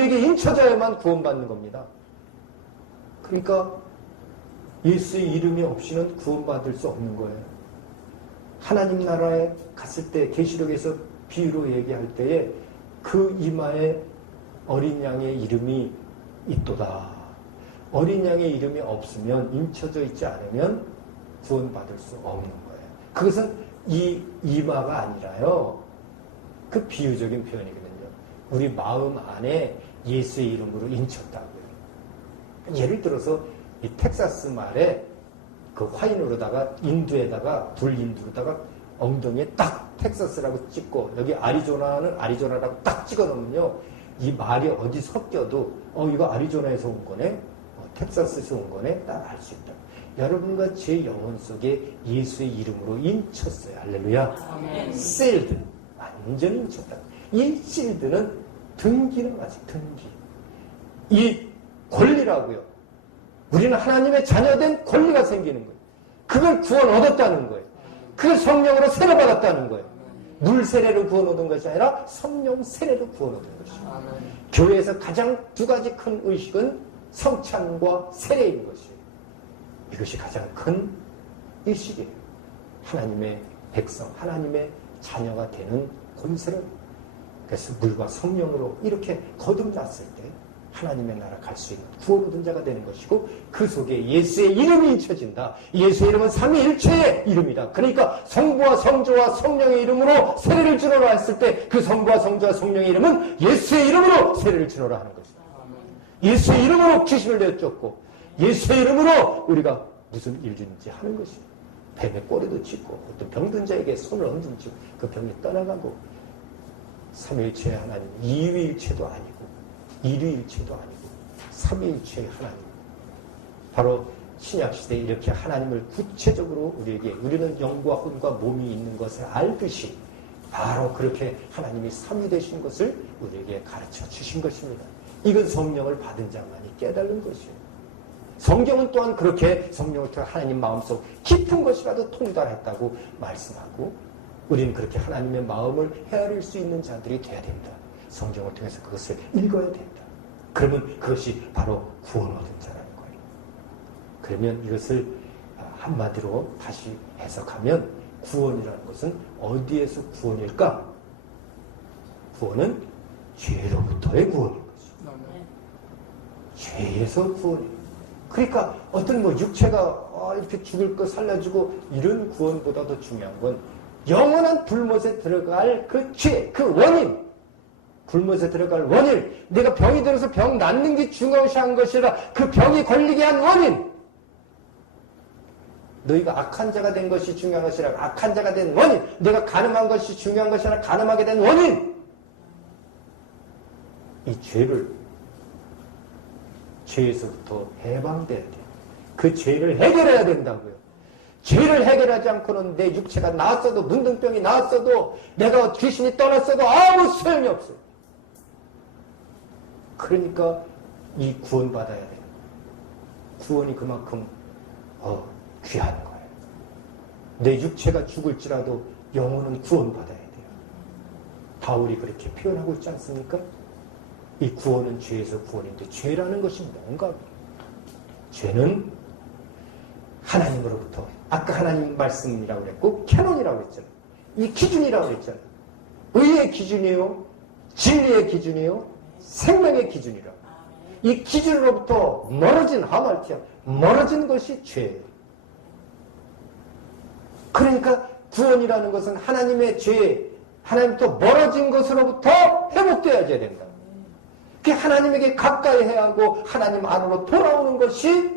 우리에게 인쳐져야만 구원받는 겁니다. 그러니까 예수의 이름이 없이는 구원받을 수 없는 거예요. 하나님 나라에 갔을 때 계시록에서 비유로 얘기할 때에 그 이마에 어린 양의 이름이 있도다. 어린 양의 이름이 없으면, 인쳐져 있지 않으면 구원받을 수 없는 거예요. 그것은 이 이마가 아니라요, 그 비유적인 표현이거든요. 우리 마음 안에 예수의 이름으로 인쳤다고요. 예를 들어서 이 텍사스 말에 그 화인으로다가 인두에다가 불인두로다가 엉덩이에 딱 텍사스라고 찍고 여기 아리조나는 아리조나라고 딱 찍어 놓으면요, 이 말이 어디 섞여도 이거 아리조나에서 온 거네, 텍사스에서 온 거네, 딱 알 수 있다. 여러분과 제 영혼 속에 예수의 이름으로 인쳤어요. 할렐루야. sealed, 완전히 인쳤다. 이 sealed는 등기는 맞아요. 등기. 이 권리라고요. 우리는 하나님의 자녀된 권리가 생기는 거예요. 그걸 구원 얻었다는 거예요. 그걸 성령으로 세례 받았다는 거예요. 물 세례로 구원 얻은 것이 아니라 성령 세례로 구원 얻은 것이에요. 교회에서 가장 두 가지 큰 의식은 성찬과 세례인 것이에요. 이것이 가장 큰 의식이에요. 하나님의 백성, 하나님의 자녀가 되는 권세를, 그래서 물과 성령으로 이렇게 거듭났을 때 하나님의 나라 갈 수 있는 구원 얻은 자가 되는 것이고, 그 속에 예수의 이름이 인쳐진다. 예수의 이름은 삼위일체의 이름이다. 그러니까 성부와 성자와 성령의 이름으로 세례를 주노라 했을 때 그 성부와 성자와 성령의 이름은 예수의 이름으로 세례를 주노라 하는 것이다. 예수의 이름으로 귀신을 내쫓고 예수의 이름으로 우리가 무슨 일든지 하는 것이다. 뱀의 꼬리도 짚고 어떤 병든 자에게 손을 얹은지 그 병이 떠나가고, 삼위일체의 하나님, 이위일체도 아니고 일위일체도 아니고 삼위일체의 하나님, 바로 신약시대에 이렇게 하나님을 구체적으로 우리에게, 우리는 영과 혼과 몸이 있는 것을 알듯이 바로 그렇게 하나님이 삼위되신 것을 우리에게 가르쳐 주신 것입니다. 이건 성령을 받은 자만이 깨달은 것이에요. 성경은 또한 그렇게 성령을 통해 하나님 마음속 깊은 것이라도 통달했다고 말씀하고, 우리는 그렇게 하나님의 마음을 헤아릴 수 있는 자들이 돼야 된다. 성경을 통해서 그것을 읽어야 된다. 그러면 그것이 바로 구원 얻은 자라는 거예요. 그러면 이것을 한마디로 다시 해석하면, 구원이라는 것은 어디에서 구원일까? 구원은 죄로부터의 구원인 것이죠. 죄에서 구원이에요. 그러니까 어떤 육체가 이렇게 죽을 거 살려주고 이런 구원보다 더 중요한 건 영원한 불못에 들어갈 그 죄, 그 원인, 불못에 들어갈 원인, 내가 병이 들어서 병 낫는 게 중요한 것이 아니라 그 병이 걸리게 한 원인, 너희가 악한 자가 된 것이 중요한 것이 아니라 악한 자가 된 원인, 내가 가늠한 것이 중요한 것이 아니라 가늠하게 된 원인, 이 죄에서부터 해방돼야 돼요. 그 죄를 해결해야 된다고요. 죄를 해결하지 않고는 내 육체가 나았어도, 문둥병이 나았어도, 내가 귀신이 떠났어도 아무 소용이 없어요. 그러니까 이 구원받아야 돼요. 구원이 그만큼 귀한 거예요. 내 육체가 죽을지라도 영혼은 구원받아야 돼요. 바울이 그렇게 표현하고 있지 않습니까? 이 구원은 죄에서 구원인데, 죄라는 것이 뭔가? 죄는 하나님으로부터, 아까 하나님 말씀이라고 그랬고 캐논이라고 그랬잖아요. 이 기준이라고 그랬잖아요. 의의 기준이에요, 진리의 기준이에요, 생명의 기준이라고. 이 기준으로부터 멀어진, 하말티아, 멀어진 것이 죄예요. 그러니까 구원이라는 것은 하나님의 죄, 하나님부터 멀어진 것으로부터 회복되어야 된다. 그 하나님에게 가까이 해야 하고 하나님 안으로 돌아오는 것이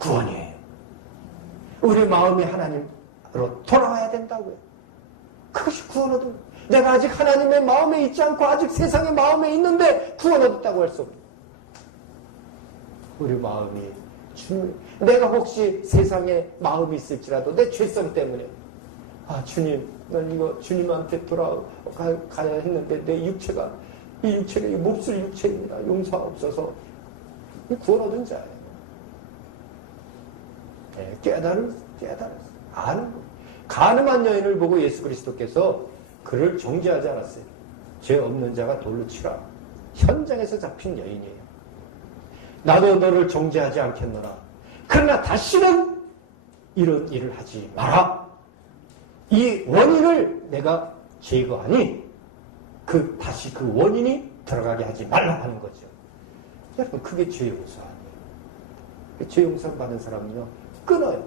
구원이에요. 우리 마음이 하나님으로 돌아와야 된다고요. 그것이 구원 얻은 거예요. 내가 아직 하나님의 마음에 있지 않고 아직 세상의 마음에 있는데 구원 얻었다고 할 수 없어요. 우리 마음이 주님, 내가 혹시 세상에 마음이 있을지라도 내 죄성 때문에 주님, 난 이거 주님한테 돌아가야 했는데 내 육체가, 이 육체가 이 몹쓸 육체입니다. 용서하옵소서. 구원 얻은 자예요. 네, 깨달았어요. 아는 거예요. 가늠한 여인을 보고 예수 그리스도께서 그를 정죄하지 않았어요. 죄 없는 자가 돌로 치라. 현장에서 잡힌 여인이에요. 나도 너를 정죄하지 않겠노라. 그러나 다시는 이런 일을 하지 마라. 이 원인을 내가 제거하니 다시 그 원인이 들어가게 하지 말라 하는 거죠. 여러분, 그게 죄 용서 아니에요. 죄 용서 받은 사람은요, 끊어요.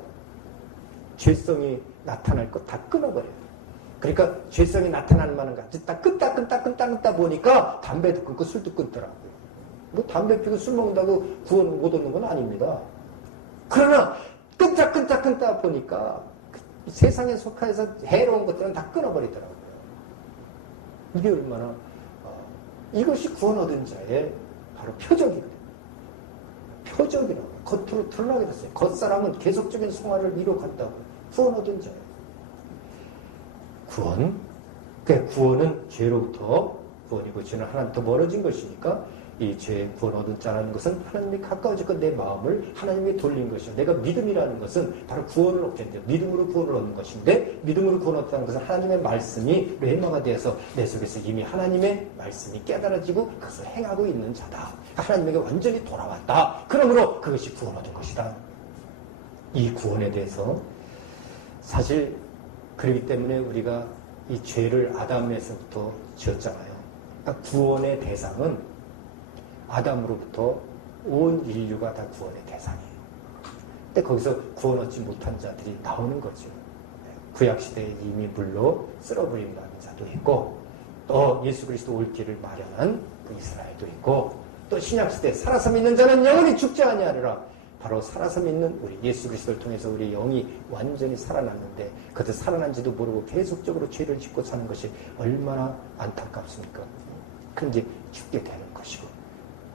죄성이 나타날 것 다 끊어버려요. 그러니까 죄성이 나타나는 만한 같이 딱 끊다 보니까 담배도 끊고 술도 끊더라고요. 뭐 담배 피고 술 먹는다고 구원 못 얻는 건 아닙니다. 그러나 끊다 보니까 세상에 속해서 해로운 것들은 다 끊어버리더라고요. 이게 얼마나 이것이 구원 얻은 자의 바로 표적이거든요. 표적이라고 겉으로 드러나게 됐어요. 겉사람은 계속적인 생활을 이뤄갔다고요. 구원 얻은 자예요. 구원은 죄로부터 구원이고 죄는 하나님부터 멀어진 것이니까 이 죄 구원 얻은 자라는 것은 하나님이 가까워지고 내 마음을 하나님께 돌린 것이요. 내가 믿음이라는 것은 바로 구원을 얻게 돼요. 믿음으로 구원을 얻는 것인데 믿음으로 구원 얻다는 것은 하나님의 말씀이 레마가 되어서 내 속에서 이미 하나님의 말씀이 깨달아지고 그것을 행하고 있는 자다. 하나님에게 완전히 돌아왔다. 그러므로 그것이 구원 얻은 것이다. 이 구원에 대해서 사실 그렇기 때문에 우리가 이 죄를 아담에서부터 지었잖아요. 그러니까 구원의 대상은 아담으로부터 온 인류가 다 구원의 대상이에요. 근데 거기서 구원 얻지 못한 자들이 나오는 거죠. 구약시대에 이미 물로 쓸어버린 자도 있고, 또 예수 그리스도 올 길을 마련한 그 이스라엘도 있고, 또 신약시대에 살아서 믿는 자는 영원히 죽지 아니하리라. 바로 살아서 믿는 우리 예수 그리스도를 통해서 우리 영이 완전히 살아났는데 그것도 살아난지도 모르고 계속적으로 죄를 짓고 사는 것이 얼마나 안타깝습니까? 그런데 죽게 되는 것이고,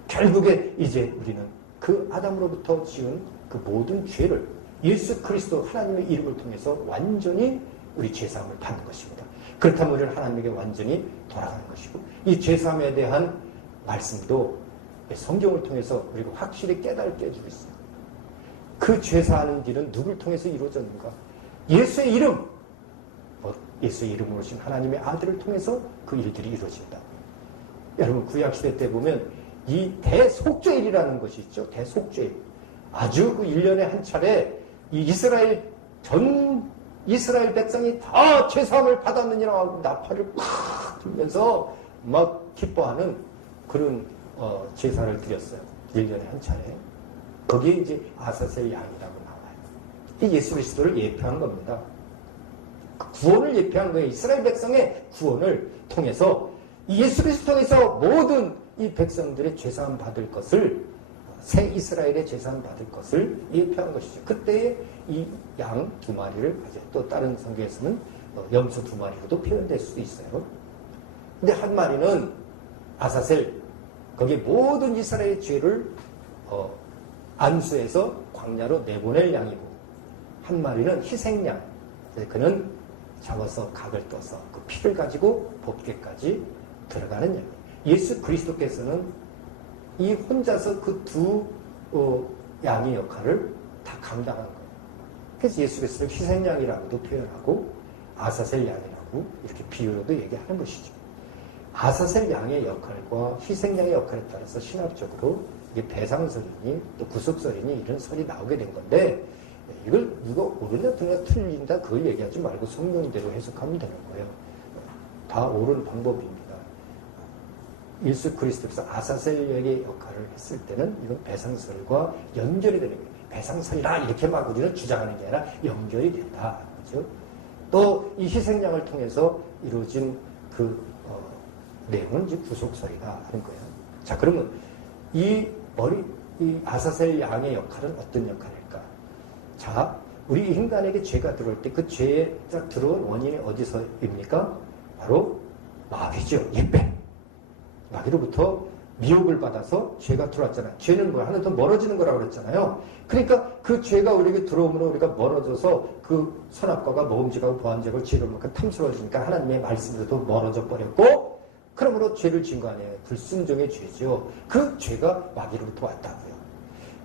결국에 이제 우리는 그 아담으로부터 지은 그 모든 죄를 예수 그리스도 하나님의 이름을 통해서 완전히 우리 죄사함을 받는 것입니다. 그렇다면 우리는 하나님에게 완전히 돌아가는 것이고, 이 죄사함에 대한 말씀도 성경을 통해서 우리가 확실히 깨닫게 해주고 있어요. 그 죄사하는 일은 누굴 통해서 이루어졌는가? 예수의 이름, 예수의 이름으로 오신 하나님의 아들을 통해서 그 일들이 이루어진다. 여러분, 구약시대 때 보면 이 대속죄일이라는 것이 있죠. 대속죄일. 아주 그 1년에 한 차례 이 전 이스라엘 백성이 다 죄사함을 받았느니라 하고 나팔을 팍 들면서 막 기뻐하는 그런 제사를 드렸어요. 1년에 한 차례. 거기에 이제 아사셀 양이라고 나와요. 이 예수 그리스도를 예표한 겁니다. 구원을 예표한 거예요. 이스라엘 백성의 구원을 통해서 예수 그리스도 통해서 모든 이 백성들의 죄사함 받을 것을, 새 이스라엘의 죄사함 받을 것을 예표한 것이죠. 그때의 이 양 2마리를 또 다른 성경에서는 염소 2마리로도 표현될 수도 있어요. 근데 한 마리는 아사셀, 거기에 모든 이스라엘의 죄를 안수해서 광야로 내보낼 양이고, 한 마리는 희생양. 그는 잡아서 각을 떠서 그 피를 가지고 법궤까지 들어가는 양이에요. 예수 그리스도께서는 이 혼자서 그 두 양의 역할을 다 감당한 거예요. 그래서 예수 그리스도를 희생양이라고도 표현하고 아사셀 양이라고 이렇게 비유로도 얘기하는 것이죠. 아사셀 양의 역할과 희생양의 역할에 따라서 신학적으로 이게 배상설이니 또 구속설이니 이런 설이 나오게 된 건데, 이걸 누가 옳으냐 틀린다 그걸 얘기하지 말고 성경대로 해석하면 되는 거예요. 다 옳은 방법입니다. 예수 그리스도께서 아사셀의 역할을 했을 때는 이건 배상설과 연결이 되는 거예요. 배상설이라 이렇게 막 우리는 주장하는 게 아니라 연결이 된다. 그렇죠? 또 이 희생양을 통해서 이루어진 그 내용은 이제 구속설이다 하는 거예요. 자, 그러면 이 아사셀 양의 역할은 어떤 역할일까? 자, 우리 인간에게 죄가 들어올 때 그 죄가 들어온 원인이 어디서입니까? 바로 마귀죠. 예배. 마귀로부터 미혹을 받아서 죄가 들어왔잖아요. 죄는 뭐 하나 더 멀어지는 거라고 그랬잖아요. 그러니까 그 죄가 우리에게 들어오므로 우리가 멀어져서 그 선악과가 모험죄하고 보암죄고 죄를 만큼 탐스러워지니까 하나님의 말씀에서도 멀어져 버렸고, 그러므로 죄를 지은 거 아니에요. 불순종의 죄죠. 그 죄가 마귀로부터 왔다고요.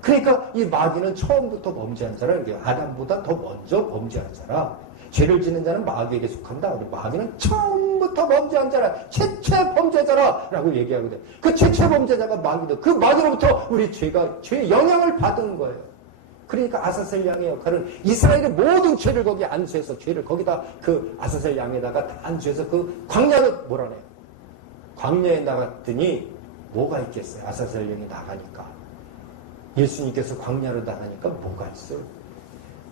그러니까 이 마귀는 처음부터 범죄한 자라, 아담보다 더 먼저 범죄한 자라, 죄를 짓는 자는 마귀에게 속한다. 마귀는 처음부터 처음부터 범죄한 자라, 최초의 범죄자라 라고 얘기하거든. 그 최초의 범죄자가 마귀다. 그 마귀로부터 우리 죄의 영향을 받은 거예요. 그러니까 아사셀 양의 역할은 이스라엘의 모든 죄를 거기에 안수해서, 죄를 거기다 그 아사셀 양에다가 다 안수해서 그 광야를 몰아내요. 광야에 나갔더니 뭐가 있겠어요? 아사셀 양이 나가니까. 예수님께서 광야로 나가니까 뭐가 있어요?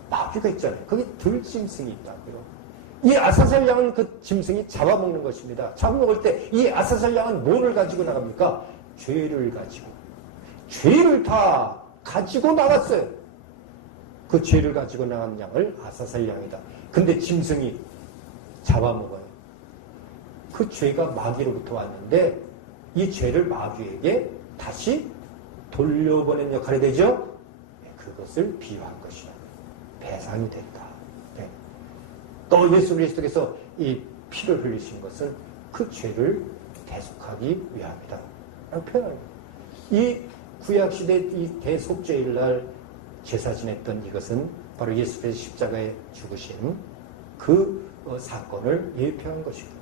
마귀가 있잖아요. 거기 들짐승이 있다고요. 이 아사셀 양은 그 짐승이 잡아먹는 것입니다. 잡아먹을 때 이 아사셀 양은 뭐를 가지고 나갑니까? 죄를 가지고. 죄를 다 가지고 나갔어요. 그 죄를 가지고 나간 양을 아사셀 양이다. 근데 짐승이 잡아먹어요. 그 죄가 마귀로부터 왔는데 이 죄를 마귀에게 다시 돌려보낸 역할이 되죠. 그것을 비유한 것이다. 배상이 됐다. 네. 또 예수 그리스도께서 이 피를 흘리신 것은 그 죄를 대속하기 위함이다. 라고 표현합니다. 이 구약시대 이 대속죄일날 제사 지냈던 이것은 바로 예수께서 십자가에 죽으신 그 사건을 예표한 것입니다.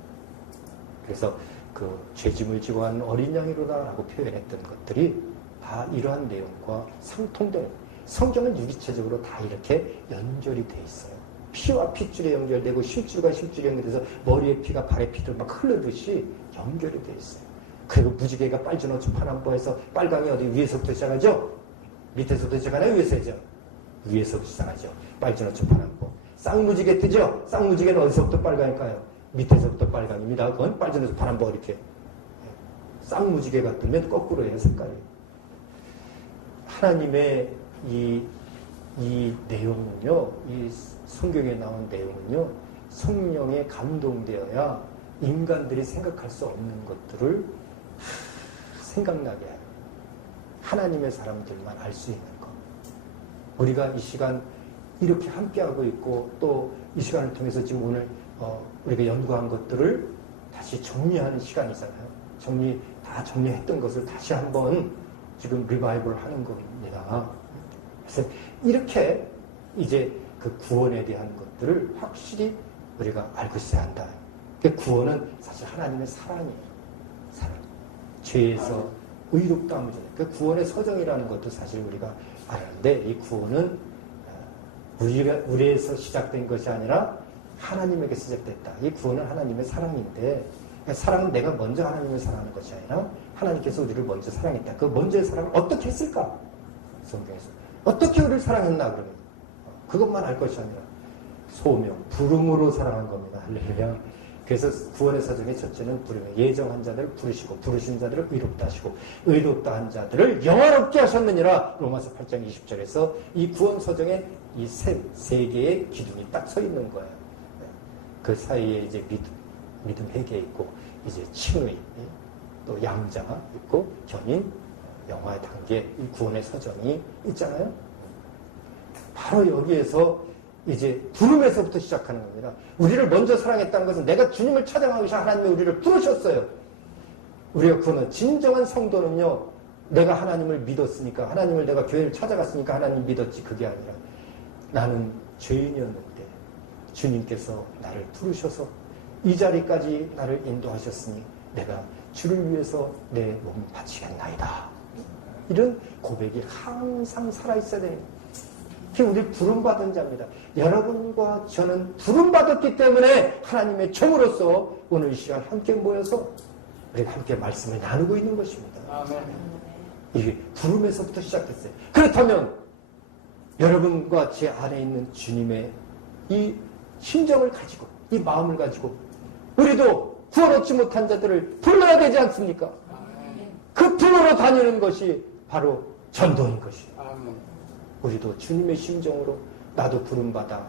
그래서 그 죄짐을 지고 간 어린 양이로다라고 표현했던 것들이 다 이러한 내용과 상통되는, 성경은 유기체적으로 다 이렇게 연결이 돼 있어요. 피와 핏줄에 연결되고 심줄과 심줄이 연결돼서 머리에 피가 발에 피를 막 흐르듯이 연결이 돼 있어요. 그리고 무지개가 빨주노초 파남보에서 빨강이 어디 위에서부터 시작하죠? 밑에서부터 시작하나요? 위에서죠? 위에서부터 시작하죠. 빨주노초 파남보. 쌍무지개 뜨죠? 쌍무지개는 어디서부터 빨강일까요? 밑에서부터 빨강입니다. 그건 빨주노초 파남보 이렇게. 쌍무지개가 뜨면 거꾸로예요, 색깔이. 하나님의 이 내용은요, 이 성경에 나온 내용은요, 성령에 감동되어야 인간들이 생각할 수 없는 것들을 생각나게 해요. 하나님의 사람들만 알 수 있는 것. 우리가 이 시간 이렇게 함께하고 있고 또 이 시간을 통해서 지금 오늘 우리가 연구한 것들을 다시 정리하는 시간이잖아요. 다 정리했던 것을 다시 한번 지금 리바이벌 하는 겁니다. 그래서 이렇게 이제 그 구원에 대한 것들을 확실히 우리가 알고 있어야 한다. 구원은 사실 하나님의 사랑이에요. 사랑. 죄에서 의롭다함을 주는. 그 구원의 서정이라는 것도 사실 우리가 아는데 이 구원은 우리에서 시작된 것이 아니라 하나님에게 시작됐다. 이 구원은 하나님의 사랑인데 사랑은 내가 먼저 하나님을 사랑하는 것이 아니라 하나님께서 우리를 먼저 사랑했다. 그 먼저의 사랑을 어떻게 했을까? 성경에서. 어떻게 우리를 사랑했나 그러면. 그것만 알 것이 아니라 소명, 부름으로 사랑한 겁니다. 할렐루야. 그래서 구원의 사정의 첫째는 부름에 예정한 자들을 부르시고 부르신 자들을 의롭다 하시고 의롭다 한 자들을 영화롭게 하셨느니라. 로마서 8장 20절에서 이 구원 사정에 이 세 개의 기둥이 딱 서 있는 거예요. 그 사이에 이제 믿음 회개 있고 이제 칭의 또 양자가 있고 견인 영화의 단계 이 구원의 서정이 있잖아요. 바로 여기에서 이제 부름에서부터 시작하는 겁니다. 우리를 먼저 사랑했다는 것은 내가 주님을 찾아가기 위해서 하나님이 우리를 부르셨어요. 우리가 구원은 진정한 성도는요. 내가 하나님을 믿었으니까 하나님을 내가 교회를 찾아갔으니까 하나님 믿었지 그게 아니라 나는 죄인이었는데 주님께서 나를 부르셔서 이 자리까지 나를 인도하셨으니 내가 주를 위해서 내 몸 바치겠나이다. 이런 고백이 항상 살아있어야 됩니다. 그게 우리 부름받은 자입니다. 여러분과 저는 부름받았기 때문에 하나님의 종으로서 오늘 이 시간 함께 모여서 우리가 함께 말씀을 나누고 있는 것입니다. 아멘. 이게 부름에서부터 시작했어요. 그렇다면 여러분과 제 안에 있는 주님의 이 심정을 가지고 이 마음을 가지고 우리도 구원 얻지 못한 자들을 불러야 되지 않습니까? 그 불러러 다니는 것이 바로 전도인 것이에요. 우리도 주님의 심정으로 나도 부름받아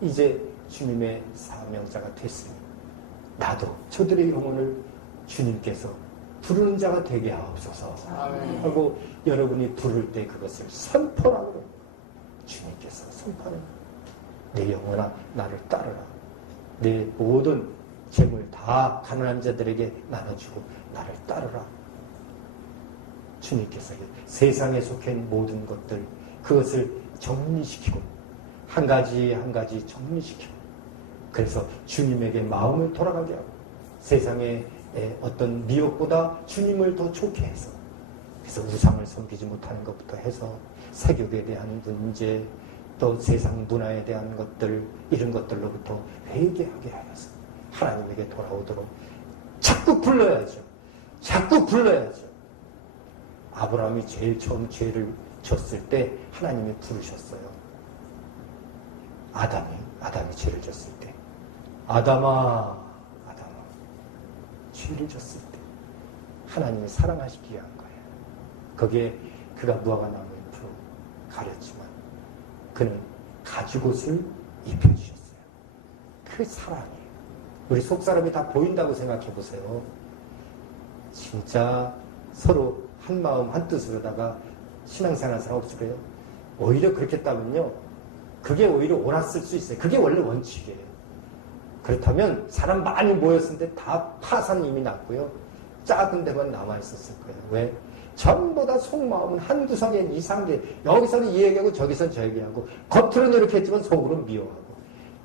이제 주님의 사명자가 됐으니 나도 저들의 영혼을 주님께서 부르는 자가 되게 하옵소서 하고 여러분이 부를 때 그것을 선포하고 주님께서 선포하는 내 영혼아 나를 따르라. 내 모든 재물 다 가난한 자들에게 나눠주고 나를 따르라. 주님께서 세상에 속한 모든 것들 그것을 정리시키고 한 가지 한 가지 정리시키고 그래서 주님에게 마음을 돌아가게 하고 세상의 어떤 미혹보다 주님을 더 좋게 해서, 그래서 우상을 섬기지 못하는 것부터 해서 세격에 대한 문제, 또 세상 문화에 대한 것들, 이런 것들로부터 회개하게 하여서 하나님에게 돌아오도록 자꾸 불러야죠. 자꾸 불러야죠. 아브라함이 제일 처음 죄를 졌을 때 하나님이 부르셨어요. 아담이 죄를 졌을 때, 아담아, 죄를 졌을 때 하나님이 사랑하시기 위한 거예요. 거기에 그가 무화과 나무 잎으로 가렸지만 그는 가죽옷을 입혀주셨어요. 그 사랑이에요. 우리 속사람이 다 보인다고 생각해 보세요. 진짜 서로 한 마음 한 뜻으로다가 신앙생활 하는 사람 없을까요? 오히려 그렇게 따면요, 그게 오히려 옳았을 수 있어요. 그게 원래 원칙이에요. 그렇다면 사람 많이 모였을 때 다 파산이 이미 났고요, 작은 데만 남아있었을 거예요. 왜? 전부 다 속마음은 한두 성에 이상계, 여기서는 이 얘기하고 저기서는 저 얘기하고, 겉으로는 이렇게 했지만 속으로는 미워하고,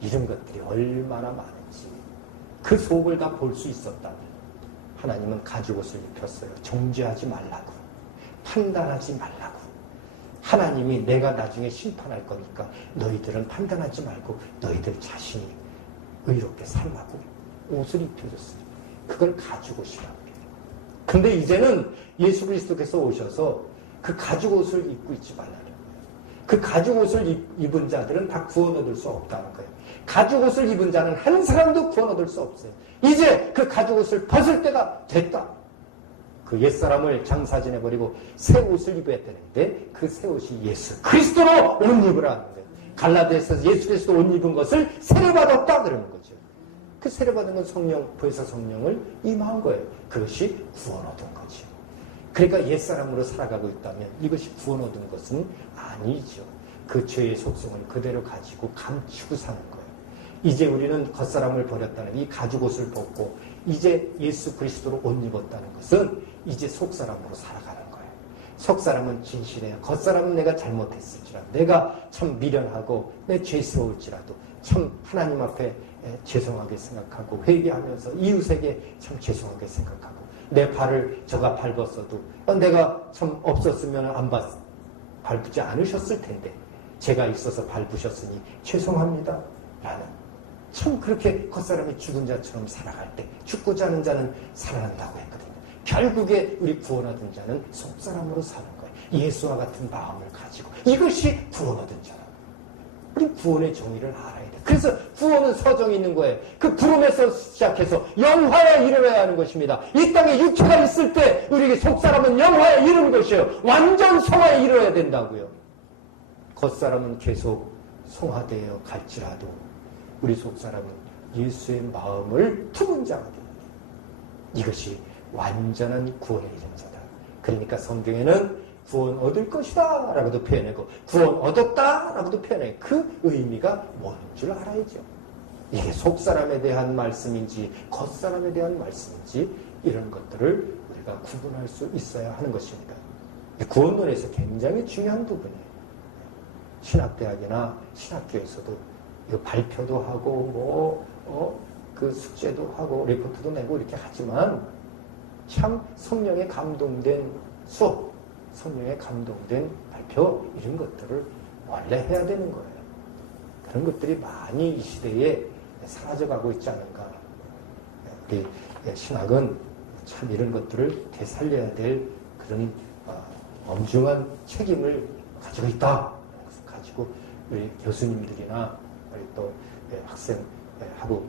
이런 것들이 얼마나 많은지 그 속을 다 볼 수 있었다면 하나님은 가죽옷을 입혔어요. 정죄하지 말라고, 판단하지 말라고. 하나님이 내가 나중에 심판할 거니까 너희들은 판단하지 말고 너희들 자신이 의롭게 살라고 옷을 입혀줬어요. 그걸 가죽옷이라고 해요. 근데 이제는 예수 그리스도께서 오셔서 그 가죽옷을 입고 있지 말라는 거예요. 그 가죽옷을 입은 자들은 다 구원 얻을 수 없다는 거예요. 가죽옷을 입은 자는 한 사람도 구원 얻을 수 없어요. 이제 그 가죽옷을 벗을 때가 됐다. 그 옛사람을 장사지내버리고 새 옷을 입어야 되는데 그 새 옷이 예수 그리스도로 옷 입으라는 거예요. 갈라디아서 예수 그리스도 옷 입은 것을 세례받았다 그러는 거죠. 그 세례받은 건 성령, 부에서 성령을 임한 거예요. 그것이 구원 얻은 거죠. 그러니까 옛사람으로 살아가고 있다면 이것이 구원 얻은 것은 아니죠. 그 죄의 속성을 그대로 가지고 감추고 사는 거예요. 이제 우리는 겉사람을 버렸다는 이 가죽옷을 벗고 이제 예수 그리스도로 옷 입었다는 것은 이제 속사람으로 살아가는 거예요. 속사람은 진실해요. 겉사람은 내가 잘못했을지라도, 내가 참 미련하고 내 죄스러울지라도 참 하나님 앞에 죄송하게 생각하고 회개하면서 이웃에게 참 죄송하게 생각하고, 내 발을 저가 밟았어도 내가 참 없었으면 밟지 않으셨을 텐데 제가 있어서 밟으셨으니 죄송합니다 라는, 참 그렇게 겉사람이 죽은 자처럼 살아갈 때 죽고자 하는 자는 살아난다고 했거든요. 결국에 우리 구원 얻은 자는 속사람으로 사는 거예요. 예수와 같은 마음을 가지고. 이것이 구원 얻은 자라고. 우리 구원의 정의를 알아야 돼. 그래서 구원은 서정이 있는 거예요. 그 부름에서 시작해서 영화에 이르러야 하는 것입니다. 이 땅에 육체가 있을 때 우리에게 속사람은 영화에 이르는 것이에요. 완전 성화에 이르러야 된다고요. 겉사람은 계속 성화되어 갈지라도 우리 속사람은 예수의 마음을 품은 자가 됩니다. 이것이 완전한 구원의 이름자다. 그러니까 성경에는 구원 얻을 것이다 라고도 표현하고 구원 얻었다 라고도 표현해요. 그 의미가 뭔 줄 알아야죠. 이게 속사람에 대한 말씀인지 겉사람에 대한 말씀인지 이런 것들을 우리가 구분할 수 있어야 하는 것입니다. 구원론에서 굉장히 중요한 부분이에요. 신학대학이나 신학교에서도 발표도 하고 그 숙제도 하고 리포트도 내고 이렇게 하지만 참 성령에 감동된 수업, 성령에 감동된 발표, 이런 것들을 원래 해야 되는 거예요. 그런 것들이 많이 이 시대에 사라져가고 있지 않은가. 우리 신학은 참 이런 것들을 되살려야 될 그런 엄중한 책임을 가지고 있다. 가지고 우리 교수님들이나 우리 또 학생하고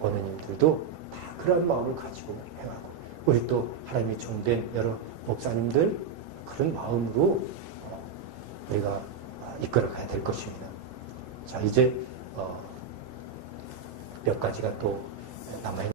원우님들도 다 그런 마음을 가지고 해가고, 우리 또 하나님이 종된 여러 목사님들 그런 마음으로 우리가 이끌어가야 될 것입니다. 자, 이제 몇 가지가 또 남아있는